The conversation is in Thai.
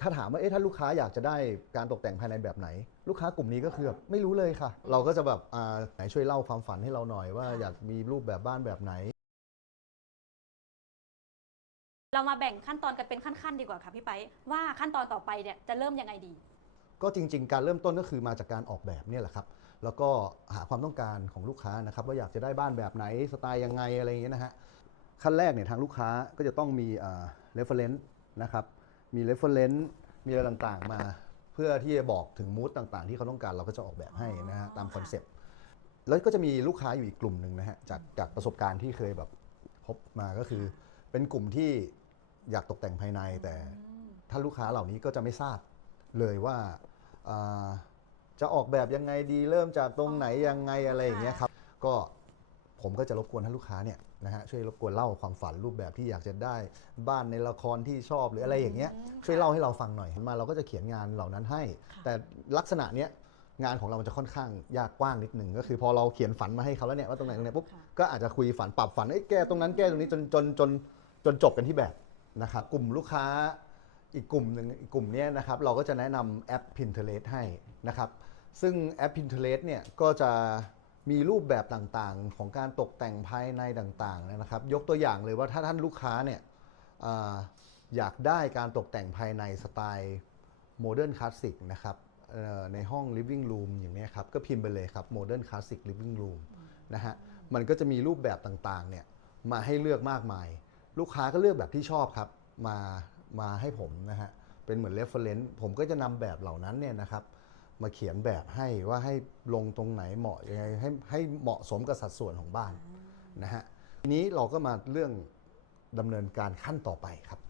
ถ้าถามว่าเอ๊ะถ้าลูกค้าอยากจะได้การตกแต่งภายในแบบไหน ลูกค้ากลุ่มนี้ก็คือแบบไม่รู้เลยค่ะ เราก็จะแบบอ่าไหนช่วยเล่าความฝันให้เราหน่อยว่าอยากมีรูปแบบบ้านแบบไหน เรามาแบ่งขั้นตอนกันเป็นขั้นๆดีกว่าค่ะพี่ไปว่าขั้นตอนต่อไปเนี่ยจะเริ่มยังไงดี ก็จริง ๆ การเริ่มต้นก็คือมาจากการออกแบบเนี่ยแหละครับ แล้วก็หาความต้องการของลูกค้านะครับว่าอยากจะได้บ้านแบบไหนสไตล์ยังไงอะไรอย่างเงี้ยนะฮะขั้นแรกเนี่ยทางลูกค้าก็จะต้องมีอ่า reference นะครับ มี reference มีอะไรต่างๆ มา เพื่อที่จะบอกถึงมูดต่างๆ ที่เขาต้องการเราก็จะออกแบบให้นะฮะอ๋อตามคอนเซปต์แล้วก็จะมีลูกค้าอยู่อีกกลุ่มหนึ่งนะฮะจากจากประสบการณ์ที่เคยแบบพบมาก็คือ เป็นกลุ่มที่อยากตกแต่งภายในแต่อืมท่านลูกค้าเหล่านี้ก็จะไม่ทราบเลยว่าอ่าจะออกแบบยังไงดีเริ่มจากตรงไหนยังไงอะไรอย่างเงี้ยครับ ก็ ผมก็จะรบกวนท่านลูกค้าเนี่ยนะฮะช่วยรบกวนเล่าความฝันรูปแบบที่อยากจะได้บ้านในละครที่ชอบหรืออะไรอย่างเงี้ยอืมช่วยเล่าให้เราฟังหน่อยมาเราก็จะเขียนงานเหล่านั้นให้ค่ะแต่ลักษณะเนี้ยงานของเรามันจะค่อนข้างยากกว้างนิดหนึ่งก็คือพอเราเขียนฝันมาให้เขาแล้วเนี่ยว่าตรงไหนตรงไหนปุ๊บค่ะก็อาจจะคุยฝันปรับฝันเอ้ยแก้ตรงนั้นแก้ตรงนี้จนจนจนจนจบกันที่แบบนะครับกลุ่มลูกค้าอีกกลุ่มหนึ่งอีกกลุ่มเนี้ยนะครับเราก็จะแนะนำแอป Pinterest ให้นะครับซึ่งแอป Pinterest เนี่ยก็จะ มีรูปแบบต่างๆ ของการตกแต่งภายในต่างๆนะครับ ยกตัวอย่างเลยว่าถ้าท่านลูกค้าเนี่ยออยากได้การตกแต่งภายในสไตล์โมเดิร์นคลาสสิกนะครับในห้อง living room อย่างนี้ครับ ก็พิมพ์ไปเลยครับ modern classic living room นะฮะมันก็จะมีรูปแบบต่างๆเนี่ยมาให้เลือกมากมาย ลูกค้าก็เลือกแบบที่ชอบครับ มามาให้ผมนะฮะเป็นเหมือน reference ผมก็จะนำแบบเหล่านั้นเนี่ยนะครับ มาเขียนแบบให้ว่าให้ลงตรงไหนเหมาะยังไงให้ให้เหมาะสมกับสัดส่วนของบ้านนะฮะทีนี้เราก็มาเรื่องดำเนินการขั้นต่อไปครับ